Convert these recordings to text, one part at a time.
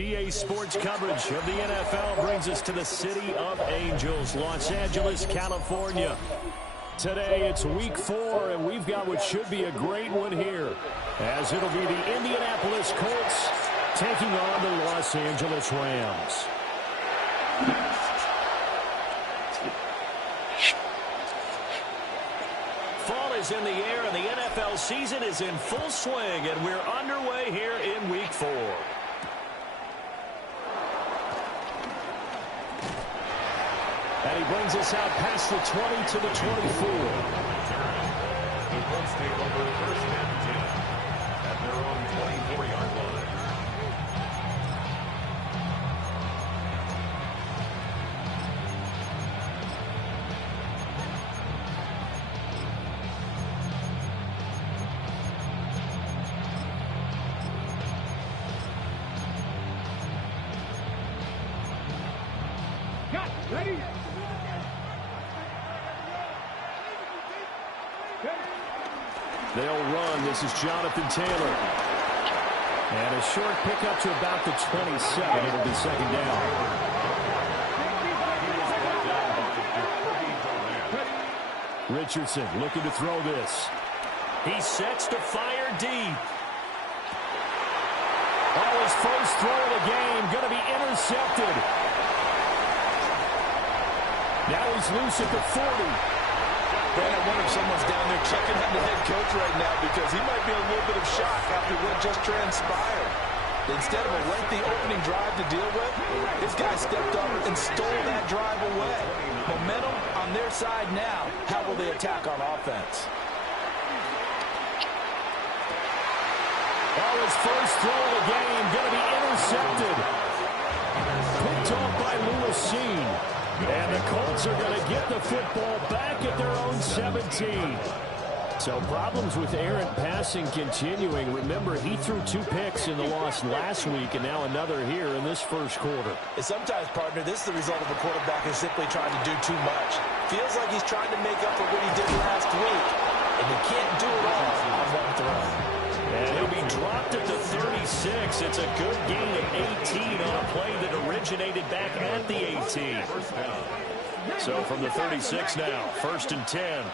EA Sports coverage of the NFL brings us to the City of Angels, Los Angeles, California. Today it's week 4, and we've got what should be a great one here, as it'll be the Indianapolis Colts taking on the Los Angeles Rams. Fall is in the air, and the NFL season is in full swing, and we're underway here in week 4. And he brings us out past the 20 to the 24. The Colts take over first and 10 at their own 24-yard line. Ready? They'll run. This is Jonathan Taylor. And a short pickup to about the 27. It'll be second down. Richardson looking to throw this. He sets to fire deep. Oh, his first throw of the game going to be intercepted. Now he's loose at the 40. Man, I wonder if someone's down there checking on the head coach right now, because he might be in a little bit of shock after what just transpired. Instead of a lengthy opening drive to deal with, this guy stepped up and stole that drive away. Momentum on their side now. How will they attack on offense? Oh, his first throw of the game going to be intercepted. Picked off by Lewis Seen. And the Colts are going to get the football back at their own 17. So problems with errant passing continuing. Remember, he threw 2 picks in the loss last week, and now another here in this first quarter. And sometimes, partner, this is the result of a quarterback who's simply trying to do too much. Feels like he's trying to make up for what he did last week. And he can't do it all on one throw. And he'll be dropped at the 36. It's a good gain of 18 on a play that originated back at the 18. So from the 36 now, first and 10.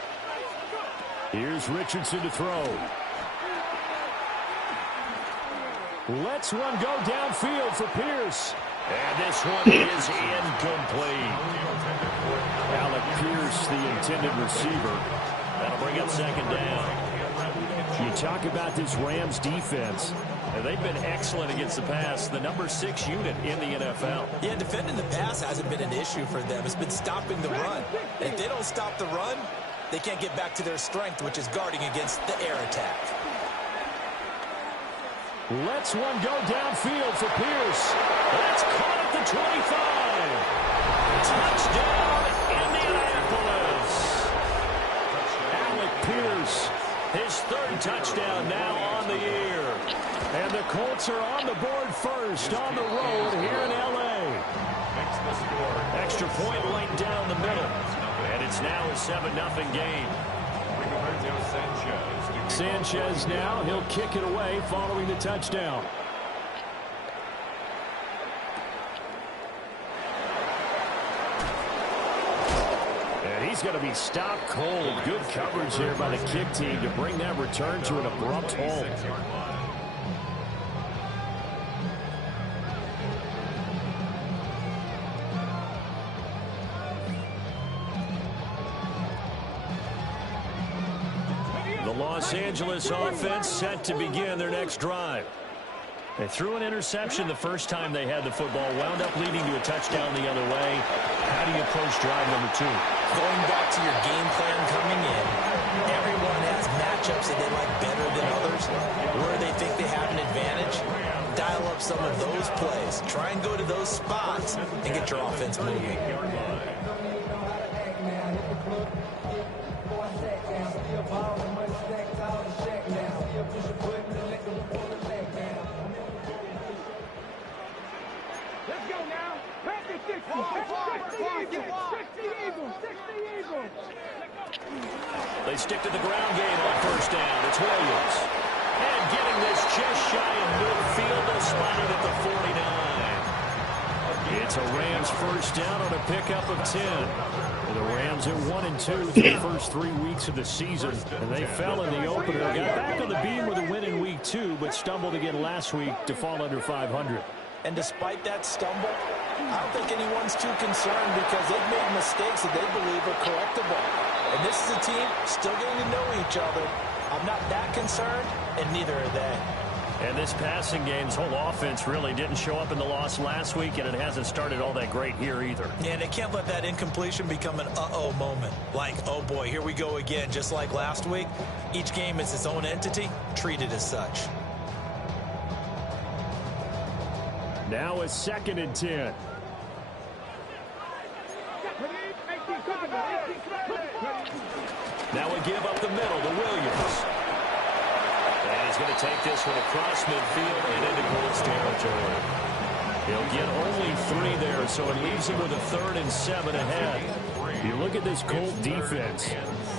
Here's Richardson to throw. Lets one go downfield for Pierce. And this one is incomplete. Alec Pierce, the intended receiver. That'll bring up second down. You talk about this Rams defense. They've been excellent against the pass. The number 6 unit in the NFL. Yeah, defending the pass hasn't been an issue for them. It's been stopping the run. And if they don't stop the run, they can't get back to their strength, which is guarding against the air attack. Lets one go downfield for Pierce. That's caught at the 25. Touchdown, Indianapolis. Alec Pierce. His 3rd touchdown now on the year. And the Colts are on the board first on the road here in L.A. Extra point right down the middle. And it's now a 7-0 game. Sanchez now, he'll kick it away following the touchdown. He's going to be stopped cold. Good coverage there by the kick team to bring that return to an abrupt halt. The Los Angeles offense set to begin their next drive. They threw an interception the first time they had the football, wound up leading to a touchdown the other way. How do you approach drive number 2? Going back to your game plan coming in, everyone has matchups that they like better than others, where they think they have an advantage. Dial up some of those plays. Try and go to those spots and get your offense moving. Let's go now. Pass the 60. 60 Eagles. 60 Eagles. They stick to the ground game on first down. It's Williams. And getting this just shy of midfield. They'll spot it at the 49. It's a Rams first down on a pickup of 10. The Rams at 1-2 through the first 3 weeks of the season. And they fell in the opener. Got back on the beam with a win in week 2, but stumbled again last week to fall under 500. And despite that stumble, I don't think anyone's too concerned because they've made mistakes that they believe are correctable. And this is a team still getting to know each other. I'm not that concerned, and neither are they. And this passing game's whole offense really didn't show up in the loss last week, and it hasn't started all that great here either. Yeah, and they can't let that incompletion become an uh-oh moment. Like, oh boy, here we go again, just like last week. Each game is its own entity, treated as such. Now it's 2nd and 10. Now we give up the middle to Williams. And he's going to take this one across midfield and into Colts territory. He'll get only 3 there, so it leaves him with a 3rd and 7 ahead. You look at this Colt defense.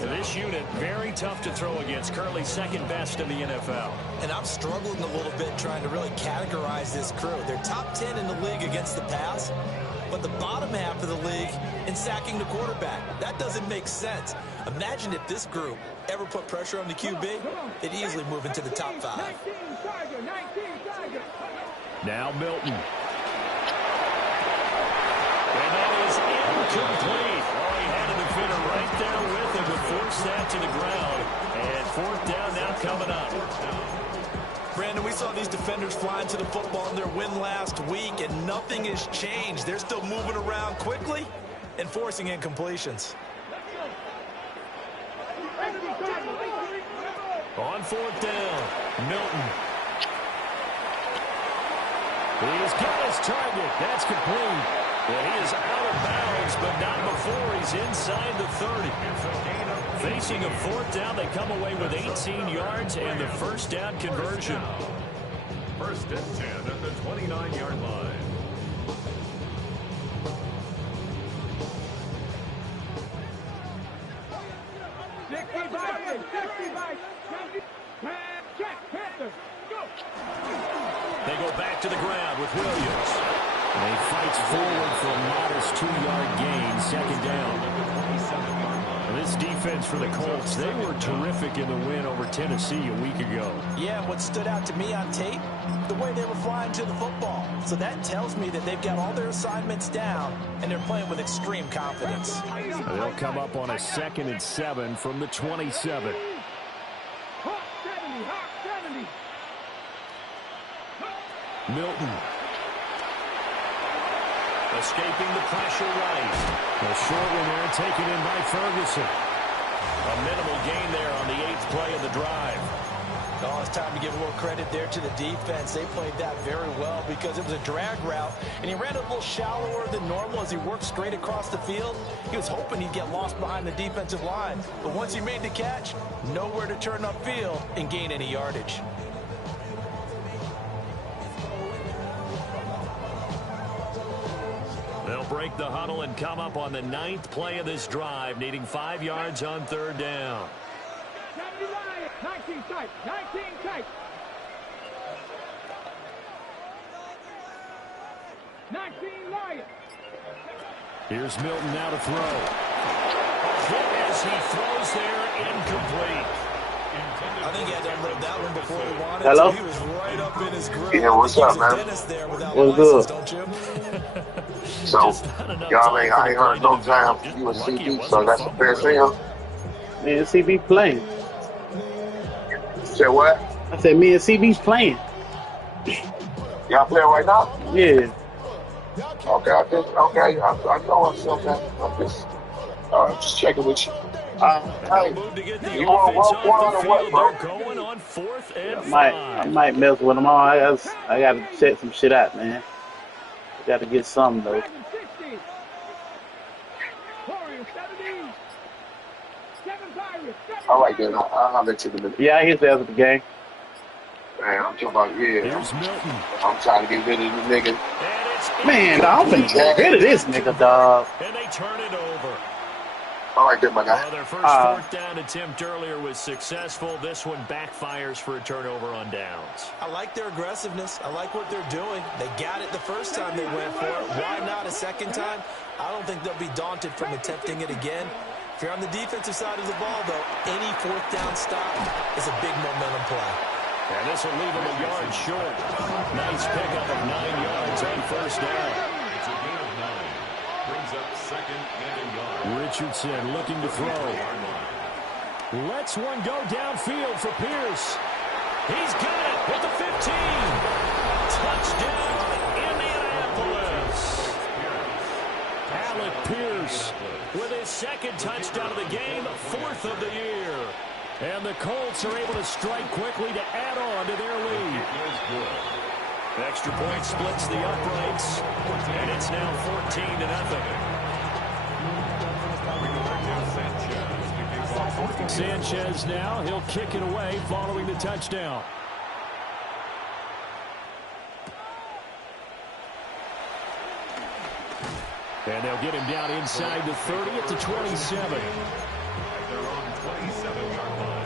And this unit, very tough to throw against, currently 2nd best in the NFL. And I'm struggling a little bit trying to really categorize this crew. They're top 10 in the league against the pass, but the bottom half of the league in sacking the quarterback. That doesn't make sense. Imagine if this group ever put pressure on the QB, they'd easily move into the top 5. Now Milton. And that is incomplete. Oh, he had a defender right there with him to force that to the ground. And 4th down now coming up. Brandon, we saw these defenders flying to the football in their win last week, and nothing has changed. They're still moving around quickly and forcing incompletions. On 4th down, Milton. He's got his target. That's complete. And he is out of bounds, but not before he's inside the 30. Facing a 4th down, they come away with 18 yards and the 1st down conversion. 1st and 10 at the 29-yard line. They go back to the ground with Williams. And he fights forward for a modest 2-yard gain, 2nd down. And this defense for the Colts, they were terrific in the win over Tennessee a week ago. Yeah, what stood out to me on tape, the way they were flying to the football. So that tells me that they've got all their assignments down, and they're playing with extreme confidence. They'll come up on a 2nd and 7 from the 27. Milton. Escaping the pressure right. A short one there taken in by Ferguson. A minimal gain there on the 8th play of the drive. Oh, it's time to give a little credit there to the defense. They played that very well because it was a drag route, and he ran a little shallower than normal as he worked straight across the field. He was hoping he'd get lost behind the defensive line, but once he made the catch, nowhere to turn upfield and gain any yardage. They'll break the huddle and come up on the 9th play of this drive, needing 5 yards on 3rd down. 19 tight, 19 tight. 19 Lions. Here's Milton now to throw. Hit as he throws there, incomplete. I think he had to unload that one before he wanted Hello? to. He was right up in his grill. Yeah, what's up, man? What's good? Don't you? So, y'all ain't, I ain't heard no time from you and CB, so that's a fair sale. Me and CB playing. Say what? I said me and CB's playing. Y'all playing right now? Yeah. Okay, I know I'm still okay. I'm just checking with you. Hey, you want to walk one or what, bro? Going on 4th and 5. I might mess with them all. I got to check some shit out, man. Got to get something, though. All right, then. I'll let you in a minute. Yeah, I hit the other game. Man, I'm talking about, yeah. Here's Milton. I'm trying to get rid of the nigga. Man, dog, I'm finna get rid of this nigga, dog. And they turn it over. All right, then, my guy. Well, their first fourth down attempt earlier was successful. This one backfires for a turnover on downs. I like their aggressiveness. I like what they're doing. They got it the first time they went for it. Why not a second time? I don't think they'll be daunted from attempting it again. If you're on the defensive side of the ball, though, any fourth down stop is a big momentum play. And this will leave him a yard short. Nice pickup of 9 yards on first down. It's a gain of 9. Brings up second and a yard. Richardson looking to throw. Lets one go downfield for Pierce. He's got it at the 15. Touchdown, Indianapolis. Alec Pierce with his second touchdown of the game, 4th of the year. And the Colts are able to strike quickly to add on to their lead. Extra point splits the uprights, and it's now 14-0. Sanchez now, he'll kick it away following the touchdown. And they'll get him down inside the 30 at the 27. At their own 27-yard line.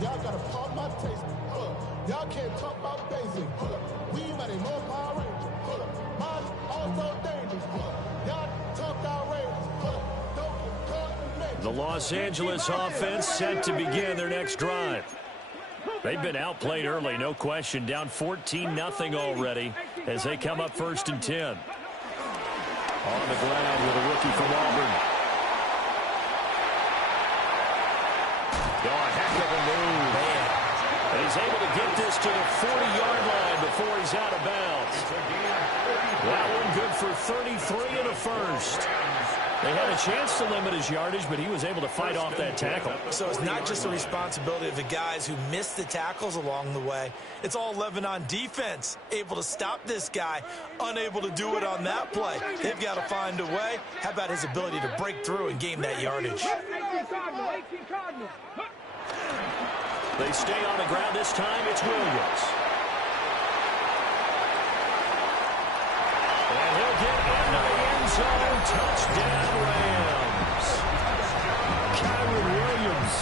Y'all gotta pump my taste. Y'all can't talk about basic. We mighty more Power Ranger. Mine also dangerous. Y'all talk outrageous. The Los Angeles offense set to begin their next drive. They've been outplayed early, no question. Down 14-0 already as they come up 1st and 10. On the ground with a rookie from Auburn. Oh, a heck of a move. And he's able to get this to the 40-yard line before he's out of bounds. That one good for 33 in the first. They had a chance to limit his yardage, but he was able to fight off that tackle. So it's not just the responsibility of the guys who missed the tackles along the way. It's all 11 on defense, able to stop this guy, unable to do it on that play. They've got to find a way. How about his ability to break through and gain that yardage? They stay on the ground this time. It's Williams. And he'll get into the end zone. Touchdown, Rams. Kyron Williams,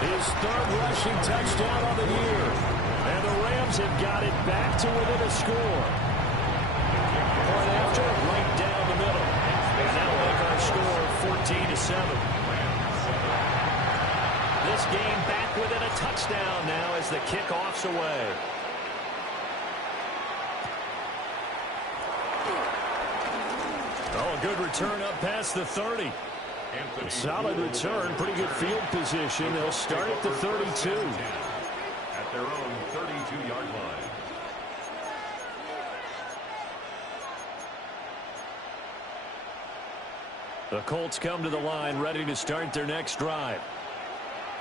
his 3rd rushing touchdown on the year. And the Rams have got it back to within a score. Point after, right down the middle. And that'll make our score 14-7. This game back within a touchdown now as the kickoff's away. Oh, a good return up past the 30. Solid return, pretty good field position. They'll start at the 32. At their own 32-yard line. The Colts come to the line, ready to start their next drive.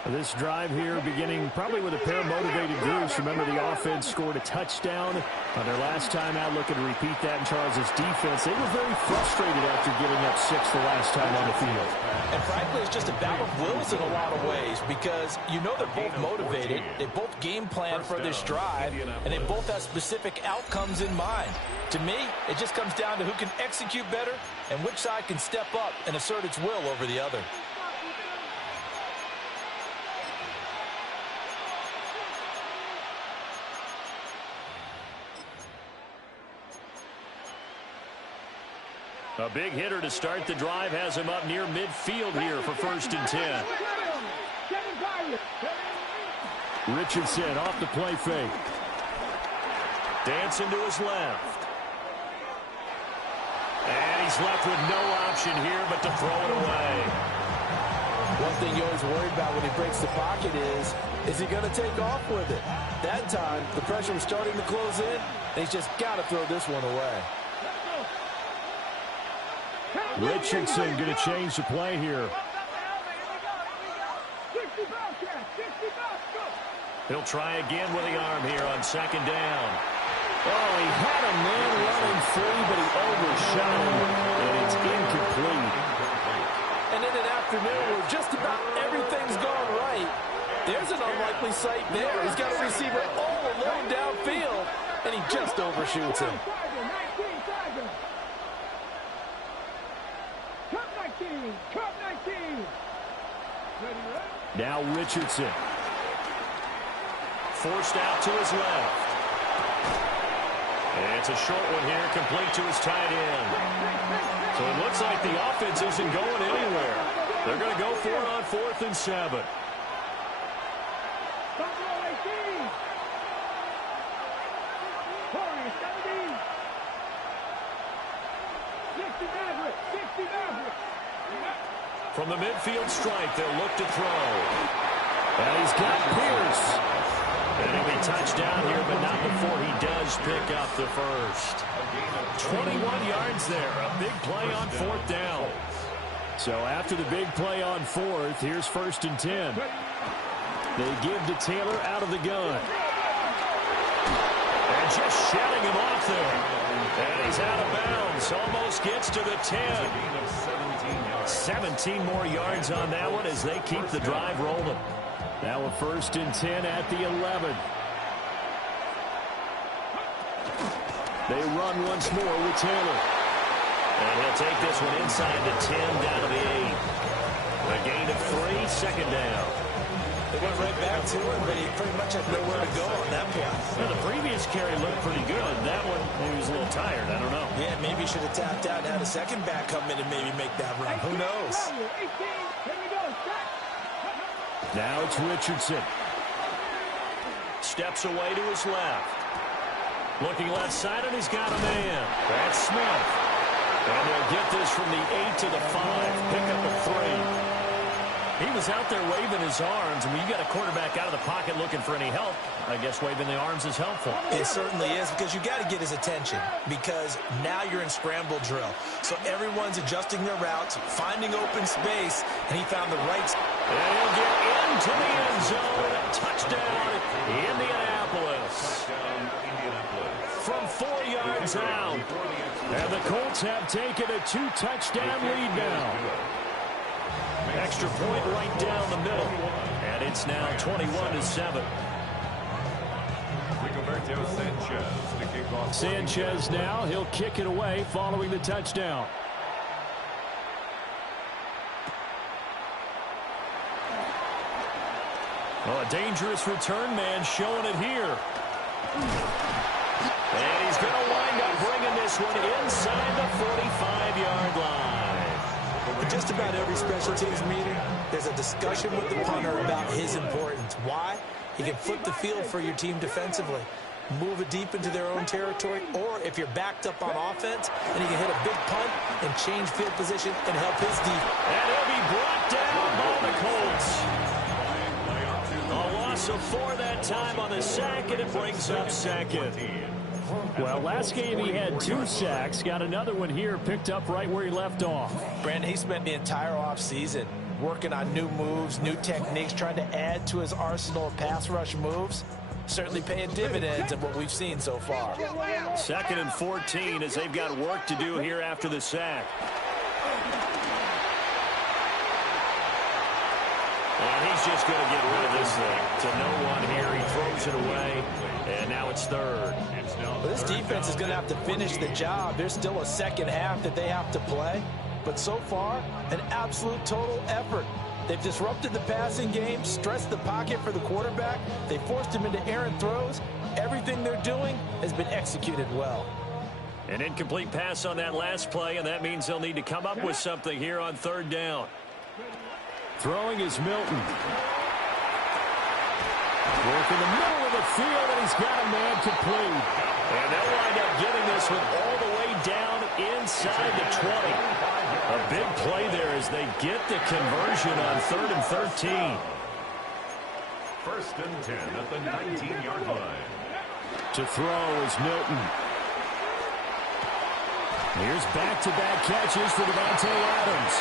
This drive here beginning probably with a pair of motivated groups. Remember, the offense scored a touchdown on their last time out. Looking to repeat that in Charles' defense. They were very frustrated after giving up 6 the last time on the field. And frankly, it's just a battle of wills in a lot of ways because you know they're both motivated. They both game plan for this drive, and they both have specific outcomes in mind. To me, it just comes down to who can execute better and which side can step up and assert its will over the other. A big hitter to start the drive has him up near midfield here for 1st and 10. Richardson off the play fake. Dancing to his left. And he's left with no option here but to throw it away. One thing you always worry about when he breaks the pocket is he going to take off with it? That time, the pressure was starting to close in, and he's just got to throw this one away. Richardson going to change the play here. He'll try again with the arm here on 2nd down. Oh, he had a man running free, but he overshot him, and it's incomplete. And in an afternoon where just about everything's gone right, There's an unlikely sight there. He's got a receiver all alone downfield, and he just overshoots him. Now Richardson. Forced out to his left. And it's a short one here, complete to his tight end. So it looks like the offense isn't going anywhere. They're going to go for it on 4th and 7. From the midfield stripe, they'll look to throw. And he's got Pierce. And he'll be touched down here, but not before he does pick up the first. 21 yards there. A big play on 4th down. So after the big play on 4th, here's 1st and 10. They give to Taylor out of the gun. And just shedding him off there. And he's out of bounds. Almost gets to the 10. 17 more yards on that one as they keep the drive rolling. Now a 1st and 10 at the 11. They run once more with Taylor. And he'll take this one inside the 10 down to the 8. A gain of 3, 2nd down. They went right back to him, but he pretty much had nowhere to go on that play. Well, the previous carry looked pretty good. That one, he was a little tired. I don't know. Yeah, maybe he should have tapped out and had a second back come in and maybe make that run. Who knows? Now it's Richardson. Steps away to his left. Looking left side, and he's got a man. That's Smith. And they'll get this from the 8 to the 5. Pick up a 3. He was out there waving his arms, and when you got a quarterback out of the pocket looking for any help, I guess waving the arms is helpful. It certainly is, because you got to get his attention, because now you're in scramble drill. So everyone's adjusting their routes, finding open space, and he found the right. And he'll get into the end zone. Touchdown, Indianapolis. From 4 yards out. And the Colts have taken a 2-touchdown lead now. Extra point right down the middle. And it's now 21-7. Sanchez now, he'll kick it away following the touchdown. Well, a dangerous return man showing it here. And he's going to wind up bringing this one inside the 45-yard line. In just about every special teams meeting, there's a discussion with the punter about his importance. Why? He can flip the field for your team defensively, move it deep into their own territory, or if you're backed up on offense, and he can hit a big punt and change field position and help his defense. And he'll be brought down by the Colts. A loss of 4 that time on the sack, and it brings up 2nd. Well, last game he had 2 sacks. Got another one here, picked up right where he left off. Brandon, he spent the entire offseason working on new moves, new techniques, trying to add to his arsenal of pass rush moves. Certainly paying dividends of what we've seen so far. 2nd and 14 as they've got work to do here after the sack. And he's just going to get rid of this thing to no one here. He throws it away, and now it's 3rd. Well, this defense is going to have to finish the job. There's still a second half that they have to play. But so far, an absolute total effort. They've disrupted the passing game, stressed the pocket for the quarterback. They forced him into errant throws. Everything they're doing has been executed well. An incomplete pass on that last play, and that means they'll need to come up with something here on 3rd down. Throwing is Milton. Work in the middle of the field, and he's got a man complete. And they'll wind up getting this one all the way down inside the 20. A big play there as they get the conversion on 3rd and 13. 1st and 10 at the 19-yard line. To throw is Milton. Here's back-to-back catches for Davante Adams.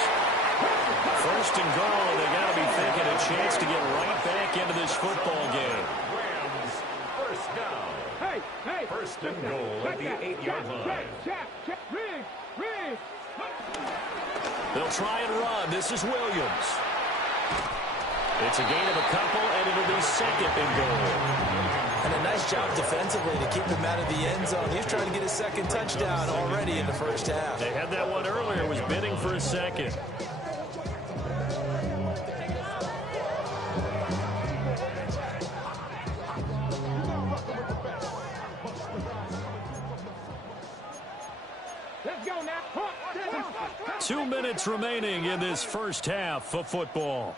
1st and goal, and they got to be thinking a chance to get right back into this football game. Rams, 1st down. 1st and goal at the 8-yard line. They'll try and run. This is Williams. It's a gain of a couple, and it'll be second and goal. And a nice job defensively to keep him out of the end zone. He's trying to get his second touchdown already in the first half. They had that one earlier, was bidding for a second. Let's go now. 2 minutes remaining in this first half of football.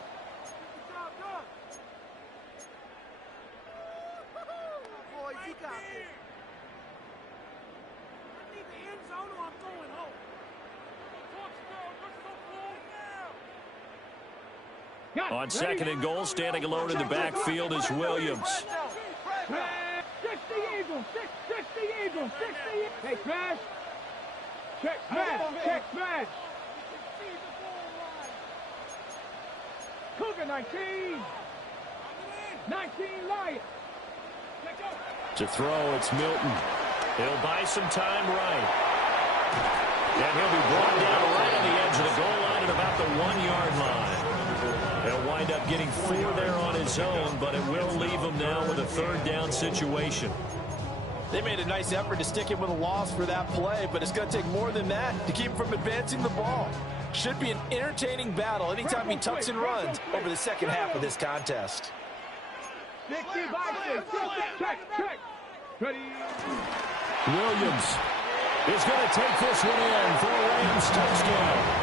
On second and goal, standing alone in the backfield is Williams. 60 Eagles, 60 Eagles, 60. Hey, smash. Check smash, check smash. Cougar 19. 19 Lions. To throw, it's Milton. He'll buy some time right. And he'll be brought down right on the edge of the goal line at about the 1-yard line. He'll wind up getting 4 there on his own, but it will leave him now with a third down situation. They made a nice effort to stick him with a loss for that play, but it's going to take more than that to keep him from advancing the ball. Should be an entertaining battle anytime he tucks and runs over the second half of this contest. 60 boxes, check, check. Ready. Williams is going to take this one in for a Rams touchdown.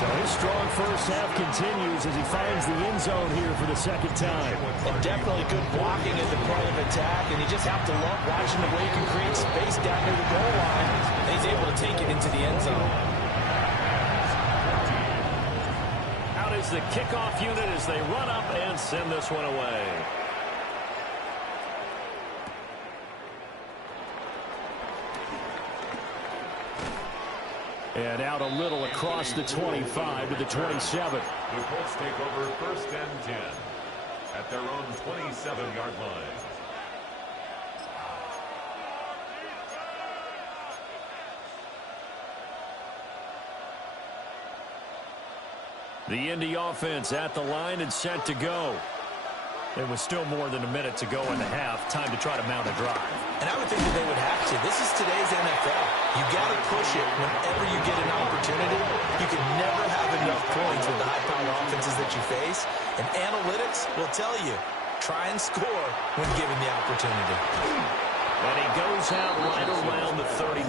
So his strong first half continues as he finds the end zone here for the second time. And definitely good blocking at the point of attack, and you just have to love watching the way he can create space down near the goal line, and he's able to take it into the end zone. Out is the kickoff unit as they run up and send this one away. And out a little across the 25 to the 27. The Colts take over first and 10 at their own 27-yard line. The Indy offense at the line and set to go. There was still more than a minute to go in the half. Time to try to mount a drive. And I would think that they would have to. This is today's NFL. You got to push it whenever you get an opportunity. You can never have enough points with the high-powered offenses that you face. And analytics will tell you, try and score when given the opportunity. And he goes out right around the 39.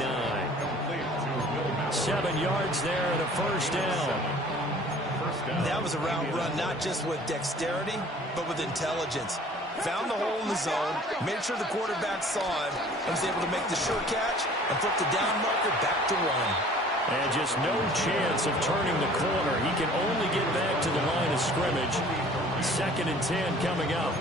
7 yards there and a first down. That was a route run not just with dexterity, but with intelligence. Found the hole in the zone, made sure the quarterback saw him, and was able to make the sure catch and flip the down marker back to run. And just no chance of turning the corner. He can only get back to the line of scrimmage. 2nd and 10 coming up.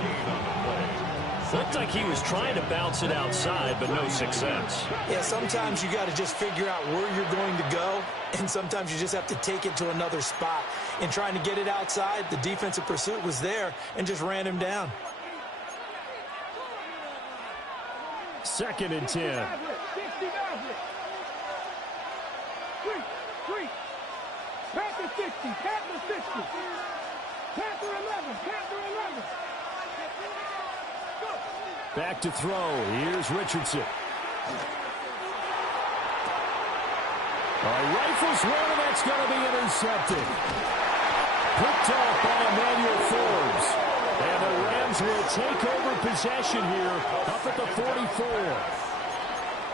Looked like he was trying to bounce it outside, but no success. Yeah, sometimes you got to just figure out where you're going to go, and sometimes you just have to take it to another spot. In trying to get it outside, the defensive pursuit was there and just ran him down. 2nd and 10. 60 Panther 60, Panther 60. Panther 11, Panther 11. Back to throw. Here's Richardson. Rifles one, and that's going to be intercepted. Picked off by Emmanuel Forbes. And the Rams will take over possession here up at the 44.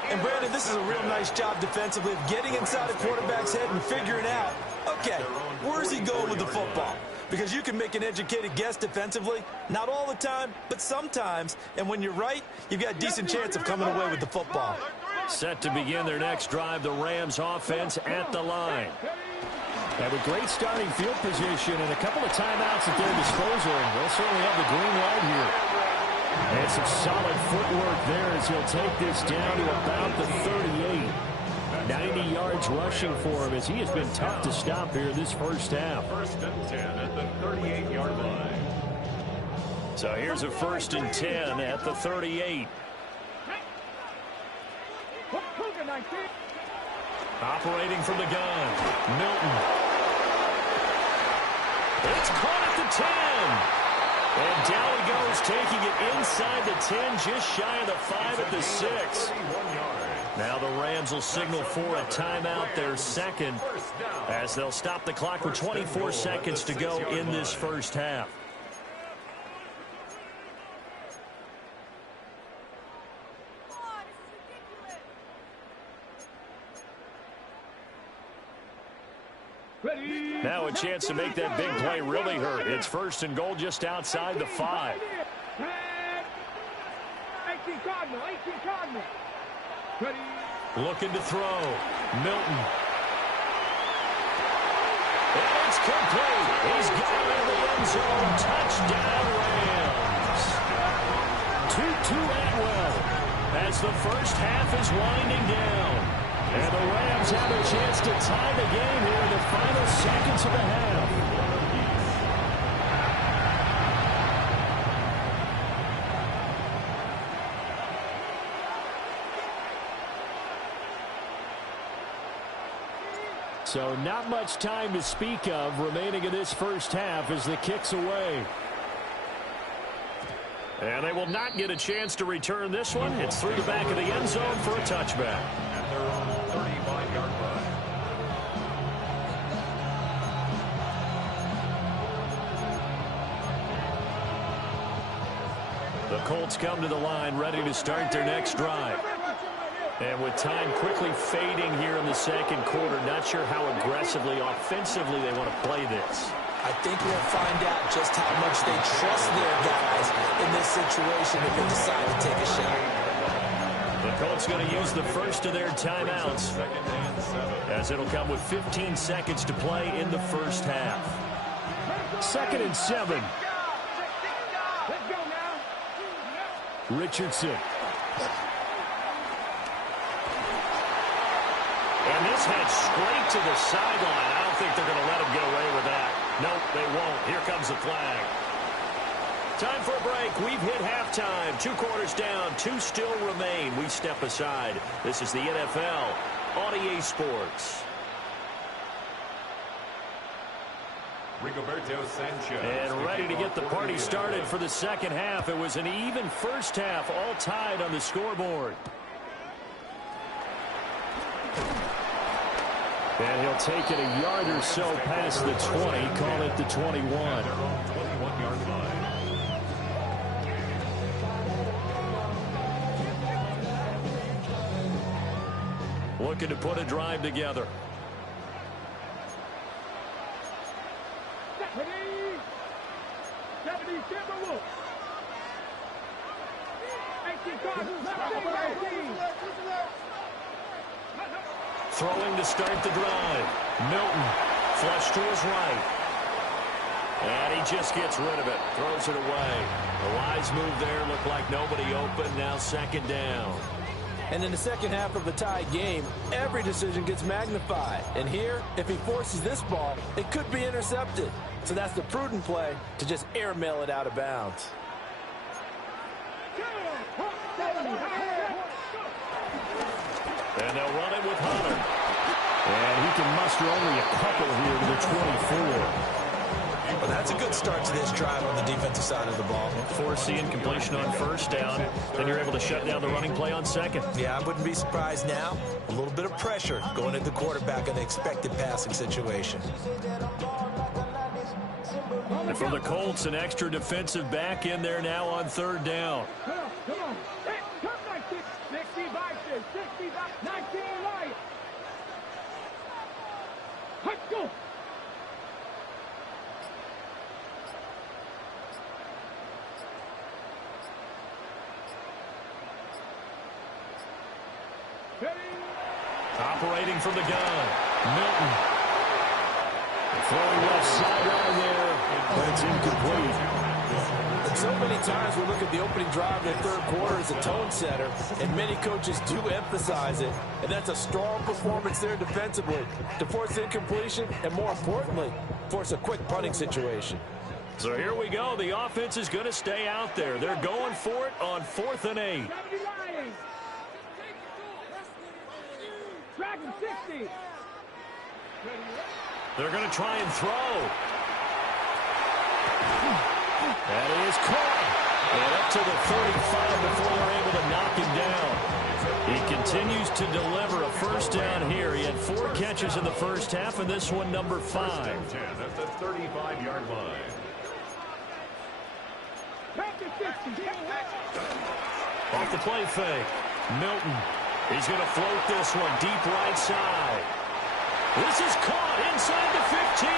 And, Brandon, this is a real nice job defensively of getting inside a quarterback's head and figuring out, okay, where's he going with the football? Because you can make an educated guess defensively, not all the time, but sometimes. And when you're right, you've got a decent chance of coming away with the football. Set to begin their next drive, the Rams offense at the line. Have a great starting field position and a couple of timeouts at their disposal, and they'll certainly have the green light here. And some solid footwork there as he'll take this down to about the 38. 90 yards rushing for him as he has been tough to stop here this first half. 1st and 10 at the 38-yard line. So here's a 1st and 10 at the 38. Operating from the gun, Milton. It's caught at the 10. And down he goes, taking it inside the 10, just shy of the 5 at the 6. Now the Rams will signal for a timeout, their second, as they'll stop the clock with 24 seconds to go in this first half. Now a chance to make that big play really hurt. It's first and goal just outside the 5. 18 Cardinal. Looking to throw. Milton. And it's complete. He's got it in the end zone. Touchdown, Rams. 2-2 Atwell as the first half is winding down. And the Rams have a chance to tie the game here in the final seconds of the half. So not much time to speak of remaining in this first half as the kick's away. And they will not get a chance to return this one. It's through the back of the end zone for a touchback. At their own 35-yard line. The Colts come to the line ready to start their next drive. And with time quickly fading here in the second quarter, not sure how aggressively, offensively they want to play this. I think we'll find out just how much they trust their guys in this situation if they decide to take a shot. The Colts going to use the first of their timeouts, as it'll come with 15 seconds to play in the first half. 2nd and 7. Richardson. And this head straight to the sideline. I don't think they're going to let him get away with that. Nope, they won't. Here comes the flag. Time for a break. We've hit halftime. 2 quarters down. 2 still remain. We step aside. This is the NFL on EA Sports. Rigoberto Sanchez. And ready to get the party started for the second half. It was an even first half, all tied on the scoreboard. And he'll take it a yard or so past the 20, call it the 21. 21-yard line. Looking to put a drive together. Throwing to start the drive. Milton, flush to his right. And he just gets rid of it. Throws it away. A wise move there. Looked like nobody open. Now 2nd down. And in the second half of a tied game, every decision gets magnified. And here, if he forces this ball, it could be intercepted. So that's the prudent play to just airmail it out of bounds. And they'll run it with Hunter. And he can muster only a couple here to the 24. Well, that's a good start to this drive on the defensive side of the ball. Force the incompletion on first down. Then you're able to shut down the running play on second. Yeah, I wouldn't be surprised now. A little bit of pressure going at the quarterback in the expected passing situation. And for the Colts, an extra defensive back in there now on 3rd down. Come on. Hey, come back, 65, 19 right. Let's go. Operating from the gun, Milton. Throwing left sideline there, but it's incomplete. And so many times we look at the opening drive in the 3rd quarter as a tone setter, and many coaches do emphasize it, and that's a strong performance there defensively to force incompletion and, more importantly, force a quick punting situation. So here we go. The offense is going to stay out there. They're going for it on 4th and 8. Dragon 60. They're going to try and throw. That is caught. And up to the 35 before they're able to knock him down. He continues to deliver a first down here. He had 4 catches in the first half, and this one number 5. At the 35-yard line. Off the play fake. Milton. He's going to float this one deep right side. This is caught inside the 15.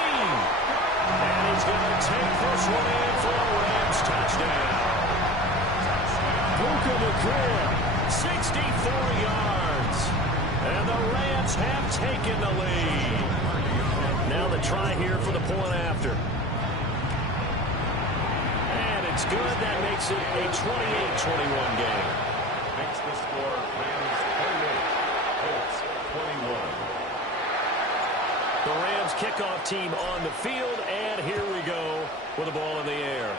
And he's going to take this one in for a Rams touchdown. Puka Nacua, 64 yards. And the Rams have taken the lead. Now the try here for the point after. And it's good. That makes it a 28-21 game. Makes the score Rams 28, Colts 21. The Rams kickoff team on the field, and here we go with the ball in the air.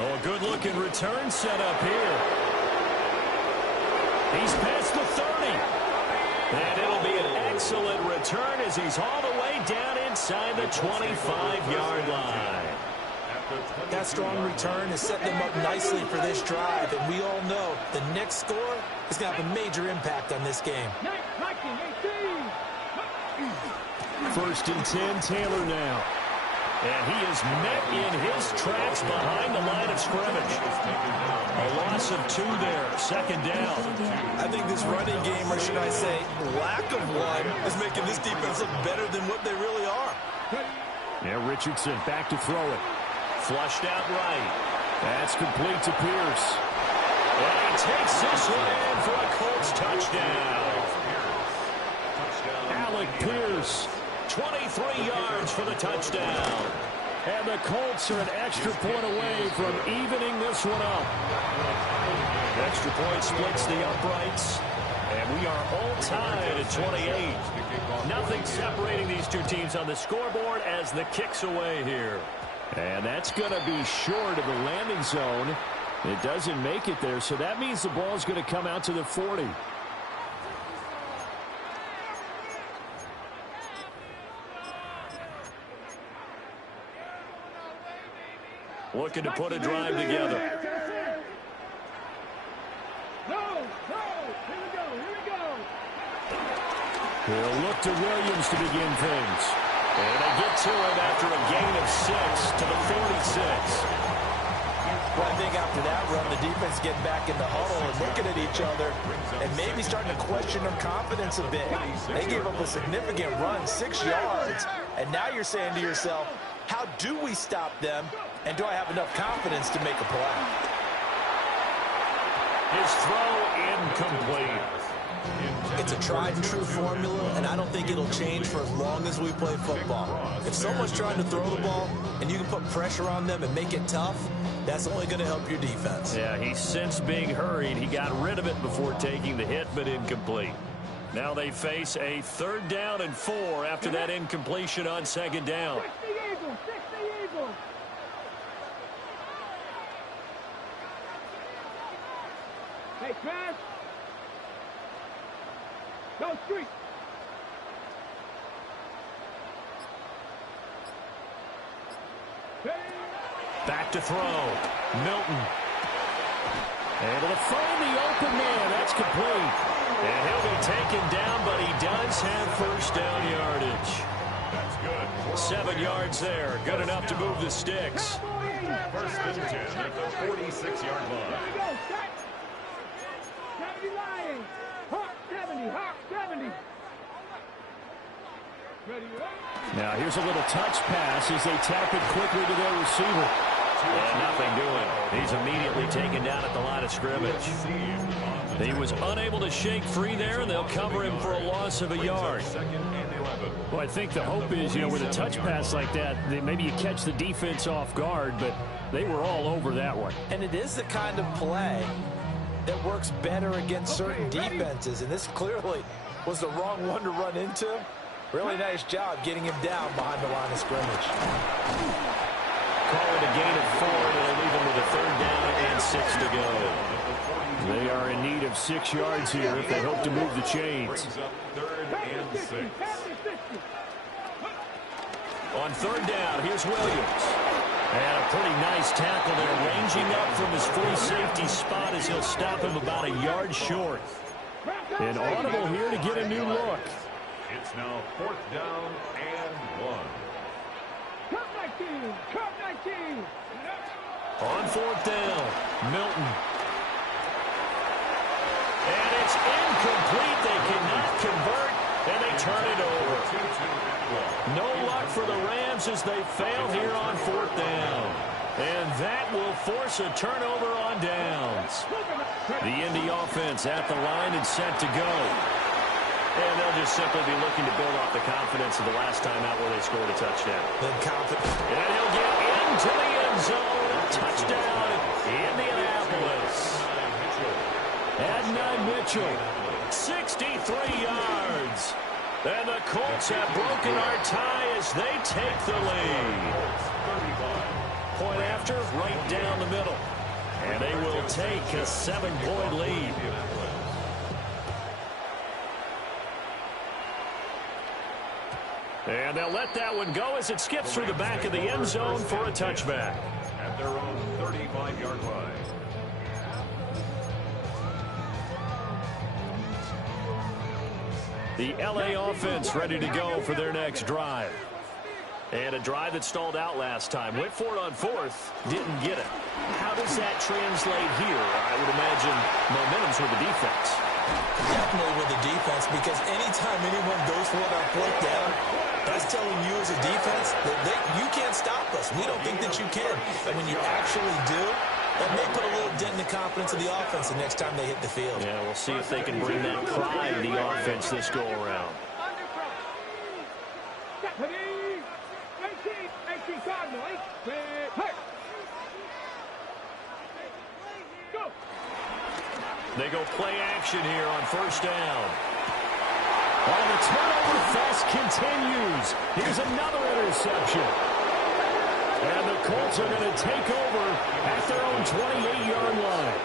Oh, a good-looking return set up here. He's past the 30. And it'll be an excellent return as he's all the way down inside the 25-yard line. That strong return has set them up nicely for this drive, and we all know the next score is going to have a major impact on this game. First and 10, Taylor now. And he is met in his tracks behind the line of scrimmage. A loss of 2 there, second down. I think this running game, or should I say lack of one, is making this defense look better than what they really are. Now Richardson back to throw it. Flushed out right. That's complete to Pierce. And he takes this one in for a Colts touchdown. Alec Pierce, 23 yards for the touchdown. And the Colts are an extra point away from evening this one up. Extra point splits the uprights. And we are all tied at 28. Nothing separating these two teams on the scoreboard as the kick's away here. And that's going to be short of the landing zone. It doesn't make it there, so that means the ball's going to come out to the 40. Looking to put a drive together. He'll look to Williams to begin things. And they get to it after a gain of 6 to the 46. Well, I think after that run, the defense getting back in the huddle and looking at each other and maybe starting to question their confidence a bit. They gave up a significant run, 6 yards, and now you're saying to yourself, how do we stop them, and do I have enough confidence to make a play? His throw incomplete. It's a tried-and-true formula, and I don't think it'll change for as long as we play football. If someone's trying to throw the ball and you can put pressure on them and make it tough, that's only going to help your defense. Yeah, he's since being hurried. He got rid of it before taking the hit, but incomplete. Now they face a 3rd down and 4 after that incompletion on 2nd down. Hey, Crash. Go street. Back to throw. Milton. Able to find the open man. That's complete. And he'll be taken down, but he does have first down yardage. That's good. 7 yards there. Good enough to move the sticks. First and 10 at the 46-yard line. 70 Lions. Hawk 70. Hawk 70. Ready, Now here's a little touch pass as they tap it quickly to their receiver. And nothing doing. He's immediately taken down at the line of scrimmage. He was unable to shake free there, and they'll cover him for a loss of a yard. Well, I think the hope is, with a touch pass like that, maybe you catch the defense off guard, but they were all over that one. And it is the kind of play that works better against certain defenses, and this clearly was the wrong one to run into. Really nice job getting him down behind the line of scrimmage. Call it a gain of 4, and they'll leave him with a 3rd down and 6 to go. They are in need of 6 yards here if they hope to move the chains. Brings up 3rd and 6. On third down, here's Williams. And a pretty nice tackle there, ranging up from his free safety spot as he'll stop him about a yard short. An audible here to get a new look. It's now 4th down and 1. Cut 19! Cut 19! On 4th down, Milton. And it's incomplete. They cannot convert, and they turn it over. No luck for the Rams as they fail here on 4th down. And that will force a turnover on downs. The Indy offense at the line and set to go. And they'll just simply be looking to build off the confidence of the last time out where they scored a touchdown. And he'll get into the end zone. Touchdown, Indianapolis. Adonai Mitchell, 63 yards. And the Colts have broken our tie as they take the lead. Point after, right down the middle. And they will take a 7-point lead. And they'll let that one go as it skips through the back of the end zone for a touchback. At their own 35-yard line. The LA offense ready to go for their next drive. And a drive that stalled out last time. Went for it on 4th, didn't get it. How does that translate here? I would imagine momentum's with the defense. Definitely with the defense, because anytime anyone goes for it on 4th down, that's telling you as a defense that you can't stop us. We don't think that you can. And when you actually do, that may put a little dent in the confidence of the offense the next time they hit the field. Yeah, we'll see if they can bring that pride to the offense this go around. 18 Cardinal, 8. Go. They go play action here on 1st down. And the turnover fest continues. Here's another interception. And the Colts are going to take over at their own 28-yard line.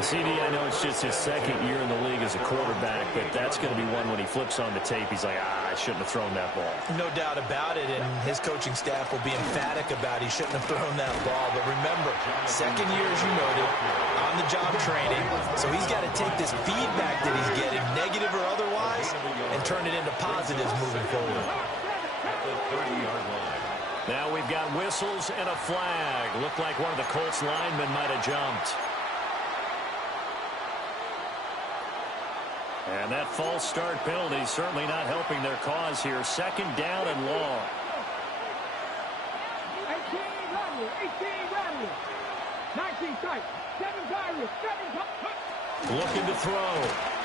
CD, I know it's just his 2nd year in the league as a quarterback, but that's going to be one when he flips on the tape. He's like, I shouldn't have thrown that ball. No doubt about it, and his coaching staff will be emphatic about he shouldn't have thrown that ball. But remember, 2nd year, as you noted, on-the-job training, so he's got to take this feedback that he's getting, negative or otherwise, and turn it into positives moving forward. At the 30-yard line. Now we've got whistles and a flag. Looked like one of the Colts linemen might have jumped. And that false start penalty certainly not helping their cause here. 2nd down and long. 18 Rodley. 19 tight. 7 Tyrus. 7 tight. Looking to throw.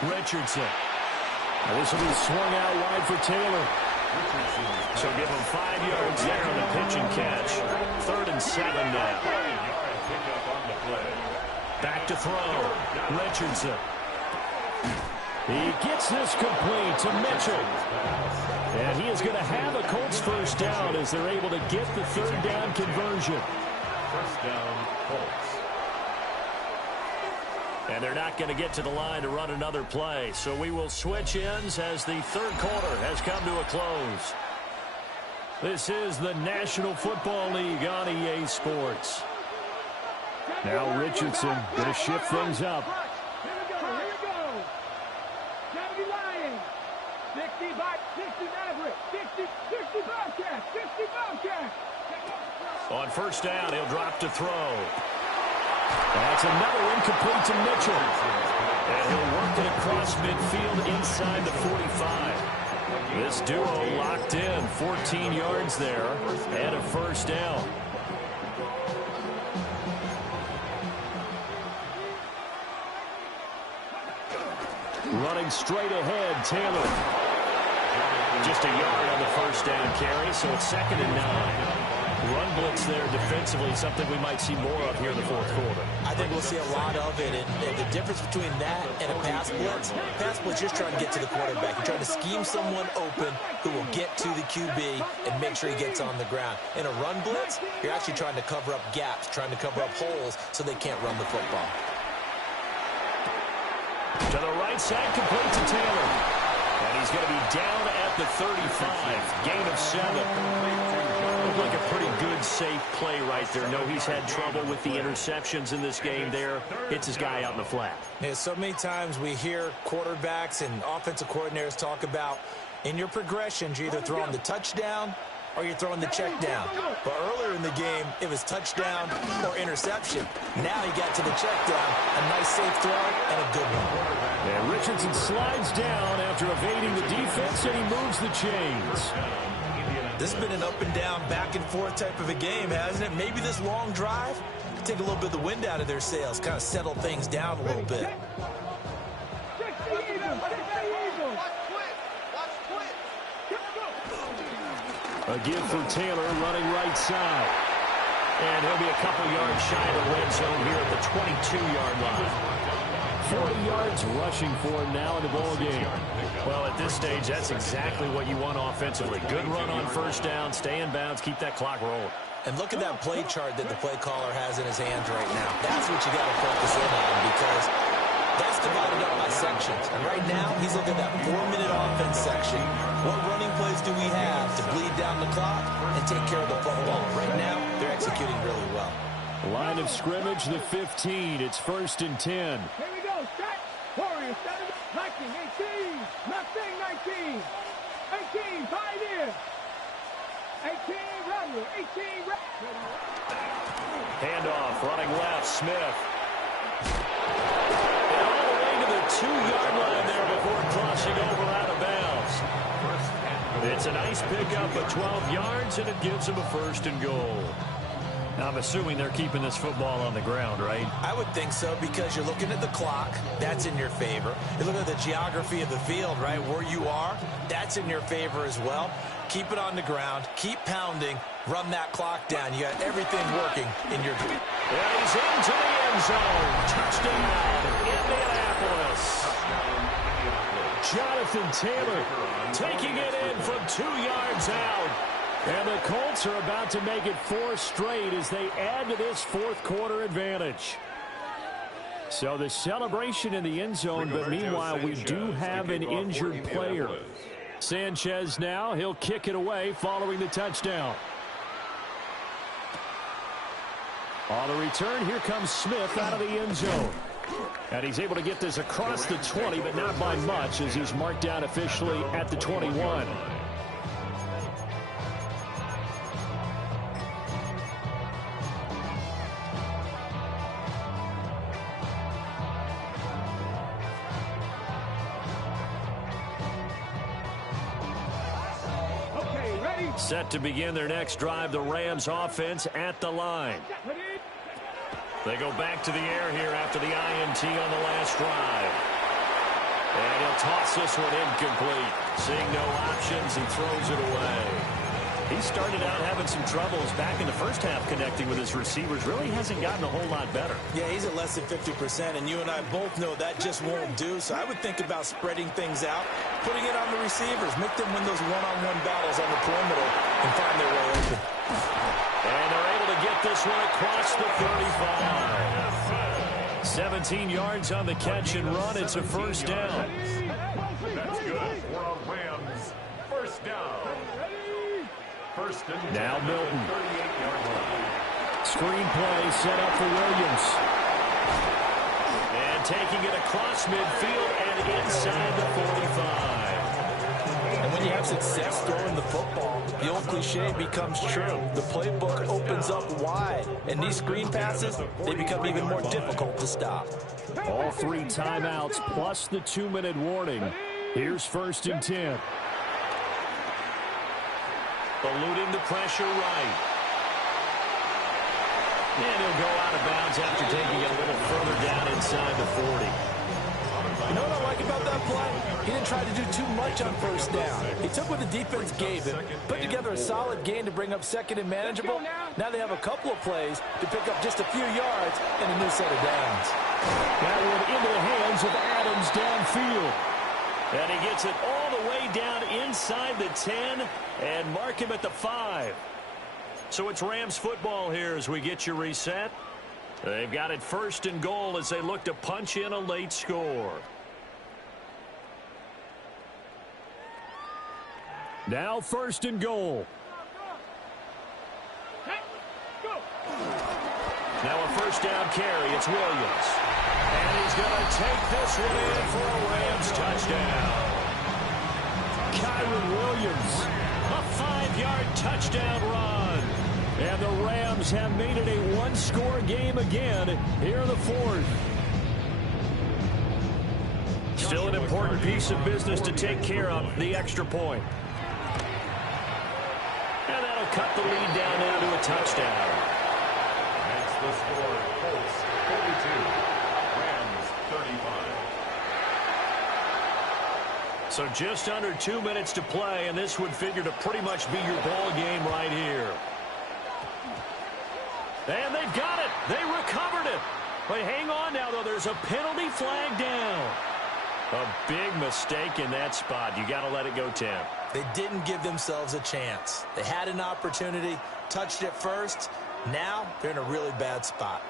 Richardson. And this will be swung out wide for Taylor. So give him 5 yards there on the pitch and catch. 3rd and 7 now. Back to throw. Richardson. He gets this complete to Mitchell. And he is going to have a Colts 1st down as they're able to get the 3rd down conversion. 1st down, Colts. And they're not going to get to the line to run another play. So we will switch ends as the 3rd quarter has come to a close. This is the National Football League on EA Sports. Now Richardson going to shift things up. Here we go. 70 Lions. 60 Maverick. 60 Bobcats. 60 Bobcats. On 1st down, he'll drop to throw. That's another incomplete to Mitchell. And he'll work it across midfield inside the 45. This duo locked in. 14 yards there and a 1st down. Running straight ahead, Taylor. Just a yard on the 1st down carry, so it's 2nd and 9. Run blitz there defensively, something we might see more of here in the 4th quarter. I think we'll see a lot of it, and the difference between that and a pass blitz just trying to get to the quarterback. You're trying to scheme someone open who will get to the QB and make sure he gets on the ground. In a run blitz, you're actually trying to cover up gaps, trying to cover up holes so they can't run the football. To the right side, complete to Taylor. And he's going to be down at the 35. Gain of 7. Looked like a pretty good, safe play right there. No, he's had trouble with the interceptions in this game there. Hits his guy out in the flat. Yeah, so many times we hear quarterbacks and offensive coordinators talk about in your progressions, you're either throwing the touchdown or you're throwing the check down. But earlier in the game, it was touchdown or interception. Now he got to the check down. A nice safe throw and a good one. And Richardson slides down after evading the defense, and he moves the chains. This has been an up and down, back and forth type of a game, hasn't it? Maybe this long drive could take a little bit of the wind out of their sails, kind of settle things down a little bit. A give for Taylor running right side. And he'll be a couple yards shy of the red zone here at the 22-yard line. 40 yards rushing for him now in the ball game. Well, at this stage, that's exactly what you want offensively. Good run on first down, stay in bounds, keep that clock rolling. And look at that play chart that the play caller has in his hands right now. That's what you got to focus in on, because that's divided up by sections. And right now, he's looking at that 4-minute offense section. What running plays do we have to bleed down the clock and take care of the football? Right now, they're executing really well. Line of scrimmage, the 15. It's 1st and 10. Here we go. Set. Warriors. 19, 18. Nothing, 19. 18, Pioneer. 18, Rebel. 18, Rebel. Handoff, running left, Smith. And all the way to the 2-yard line there before crossing over out of bounds. It's a nice pickup of 12 yards, and it gives him a 1st and goal. I'm assuming they're keeping this football on the ground, right? I would think so, because you're looking at the clock. That's in your favor. You're looking at the geography of the field, right? Where you are, that's in your favor as well. Keep it on the ground. Keep pounding. Run that clock down. You got everything working in your... Yeah, he's into the end zone. Touchdown, Indianapolis. Jonathan Taylor taking it in from 2 yards out. And the Colts are about to make it 4 straight as they add to this fourth quarter advantage. So the celebration in the end zone, but meanwhile we do have an injured player. Sanchez now, he'll kick it away following the touchdown. On the return, here comes Smith out of the end zone. And he's able to get this across the 20, but not by much, as he's marked down officially at the 21. Set to begin their next drive, the Rams offense at the line. They go back to the air here after the INT on the last drive. And he'll toss this one incomplete. Seeing no options, he throws it away. He started out having some troubles back in the first half connecting with his receivers. Really hasn't gotten a whole lot better. Yeah, he's at less than 50%, and you and I both know that just won't do. So I would think about spreading things out, putting it on the receivers, make them win those one-on-one battles on the perimeter and find their way open. And they're able to get this one across the 35. 17 yards on the catch and run. It's a first down. That's good for a Rams first down. First and 10. Now Milton. 38-yard line. Screen play set up for Williams. And taking it across midfield and inside the 45. And when you have success throwing the football, the old cliche becomes true. The playbook opens up wide, and these screen passes, they become even more difficult to stop. All 3 timeouts plus the 2-minute warning. Here's 1st and 10. Eluding the pressure right. And he'll go out of bounds after taking it a little further down inside the 40. You know what I like about that play? He didn't try to do too much on first down. He took what the defense gave him, put together a solid gain to bring up second and manageable. Now they have a couple of plays to pick up just a few yards and a new set of downs. That one into the hands of Adams downfield. And he gets it all the way down inside the 10 and mark him at the 5. So it's Rams football here as we get you reset. They've got it 1st and goal as they look to punch in a late score. Now 1st and goal. Now a 1st down carry. It's Williams. And he's going to take this one in for a Rams touchdown. Kyron Williams, a 5-yard touchdown run. And the Rams have made it a one-score game again here in the 4th. Still an important piece of business to take care of, the extra point. And that'll cut the lead down now to a touchdown. Makes the score Colts 42, Rams 35. So just under 2 minutes to play, and this would figure to pretty much be your ball game right here. And they've got it. They recovered it. But hang on now, though. There's a penalty flag down. A big mistake in that spot. You got to let it go, Tim. They didn't give themselves a chance. They had an opportunity, touched it first. Now they're in a really bad spot.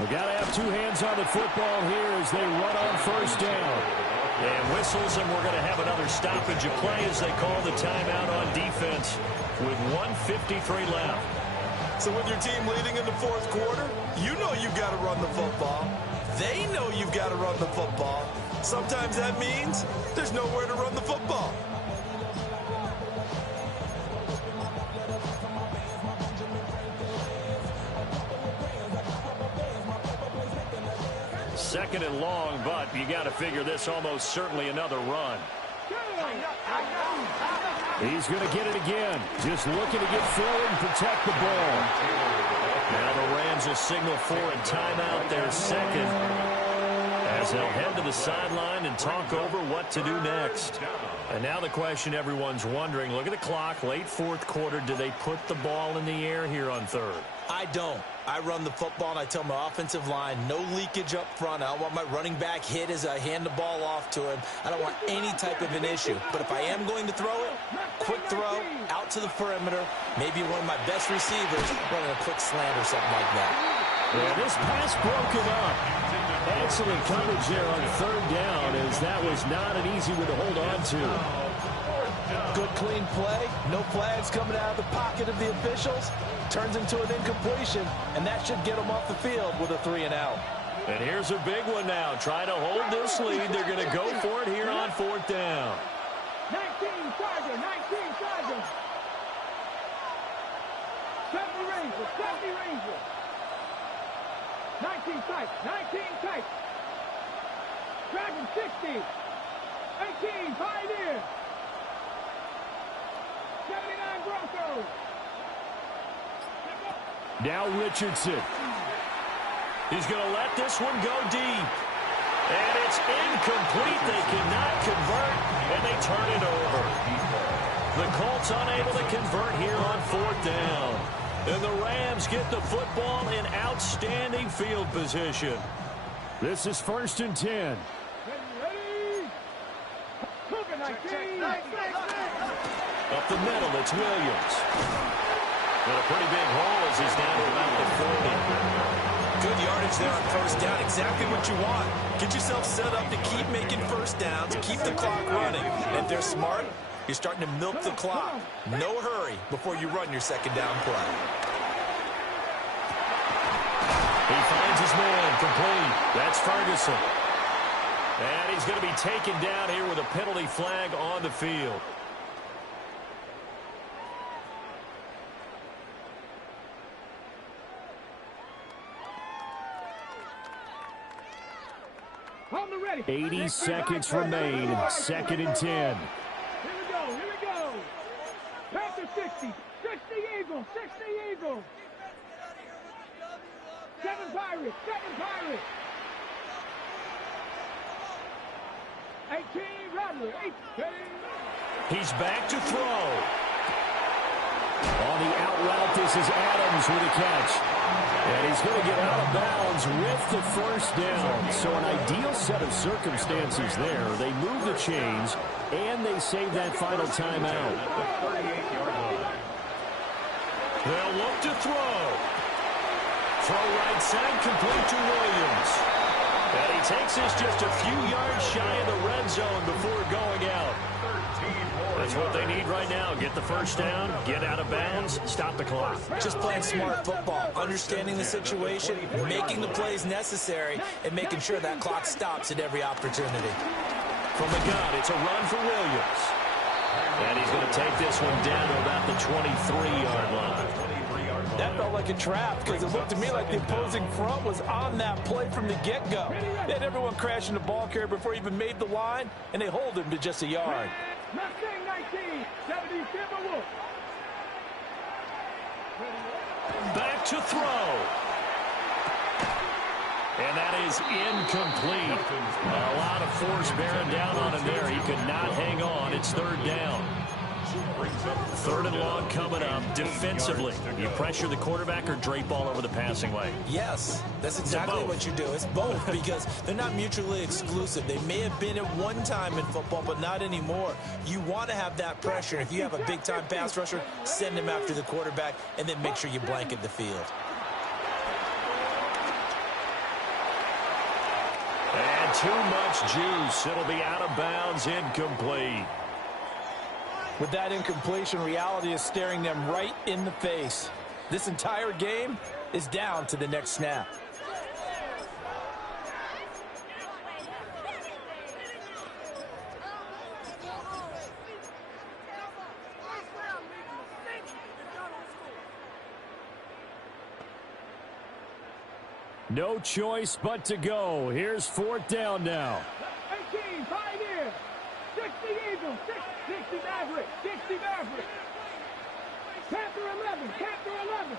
We got to have 2 hands on the football here as they run on 1st down. And whistles, and we're going to have another stoppage of play as they call the timeout on defense with 1:53 left. So with your team leading in the 4th quarter, you know you've got to run the football. They know you've got to run the football. Sometimes that means there's nowhere to run the football. Second and long, but you got to figure this almost certainly another run. He's going to get it again. Just looking to get forward and protect the ball. Now the Rams will signal for a timeout, their second, as they'll head to the sideline and talk over what to do next. And now the question everyone's wondering, look at the clock, late 4th quarter, do they put the ball in the air here on 3rd? I don't. I run the football, and I tell my offensive line, no leakage up front. I don't want my running back hit as I hand the ball off to him. I don't want any type of an issue. But if I am going to throw it, quick throw, out to the perimeter, maybe one of my best receivers running a quick slant or something like that. Yeah, this pass broken up. Excellent coverage there on 3rd down, as that was not an easy one to hold on to. Good, clean play. No flags coming out of the pocket of the officials. Turns into an incompletion, and that should get them off the field with a 3-and-out. And here's a big one now. Try to hold this lead. They're going to go for it here on 4th down. 19 Charger, 19 Charger. 70 Rangers, 70 Rangers. 19 tight, 19 tight. Dragon 60. 18 Pioneer. 79 Broncos. Now Richardson. He's going to let this one go deep. And it's incomplete. They cannot convert, and they turn it over. The Colts unable to convert here on 4th down. And the Rams get the football in outstanding field position. This is 1st and 10. Up the middle, it's Williams. And a pretty big hole as he's down to about the 40. Good yardage there on 1st down. Exactly what you want. Get yourself set up to keep making 1st downs, keep the clock running. And if they're smart, you're starting to milk the clock. No hurry before you run your 2nd down play. He finds his man complete. That's Ferguson. And he's going to be taken down here with a penalty flag on the field. On the ready. 80 seconds remain. 2nd and 10. Here we go, here we go. Panther 60. 60 Eagles, 60 Eagles. 7 Pirates, 7 Pirates. 18 Rattler, 18. He's back to throw. On the out route, this is Adams with a catch. And he's going to get out of bounds with the first down. So an ideal set of circumstances there. They move the chains, and they save that final timeout. They'll look to throw. Throw right side, complete to Williams. And he takes this just a few yards shy of the red zone before going out. That's what they need right now. Get the first down, get out of bounds, stop the clock. Just playing smart football, understanding the situation, making the plays necessary, and making sure that clock stops at every opportunity. From the gun, it's a run for Williams. And he's going to take this one down to about the 23-yard line. That felt like a trap because it looked to me like the opposing front was on that play from the get-go. They had everyone crashing the ball carrier before he even made the line, and they hold him to just a yard. Mustang 19, 70 Timberwolves. Back to throw. And that is incomplete. A lot of force bearing down on him there. He could not hang on. It's third down. Third and long coming up. Defensively, you pressure the quarterback or drape all over the passing lane? Yes, that's exactly what you do. It's both because they're not mutually exclusive. They may have been at one time in football, but not anymore. You want to have that pressure. If you have a big-time pass rusher, send him after the quarterback, and then make sure you blanket the field. And too much juice. It'll be out of bounds, incomplete. With that incompletion, reality is staring them right in the face. This entire game is down to the next snap. No choice but to go. Here's fourth down now. 18, Pioneer. 60 Eagles, 60 Maverick, 60 Maverick. Panther 11, Panther 11.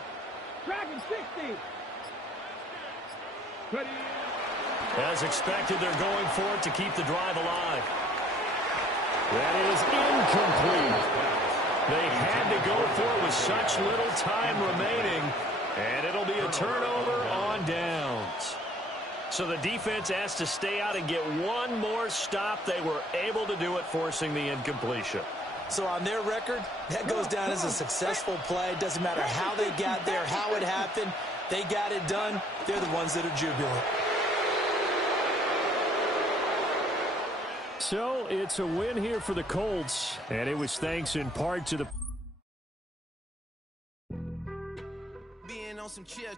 Dragon 60. Ready. As expected, they're going for it to keep the drive alive. That is incomplete. They had to go for it with such little time remaining, and it'll be a turnover on downs. So the defense has to stay out and get one more stop. They were able to do it, forcing the incompletion. So on their record, that goes down as a successful play. Doesn't matter how they got there, how it happened. They got it done. They're the ones that are jubilant. So it's a win here for the Colts, and it was thanks in part to the... Being on some chill.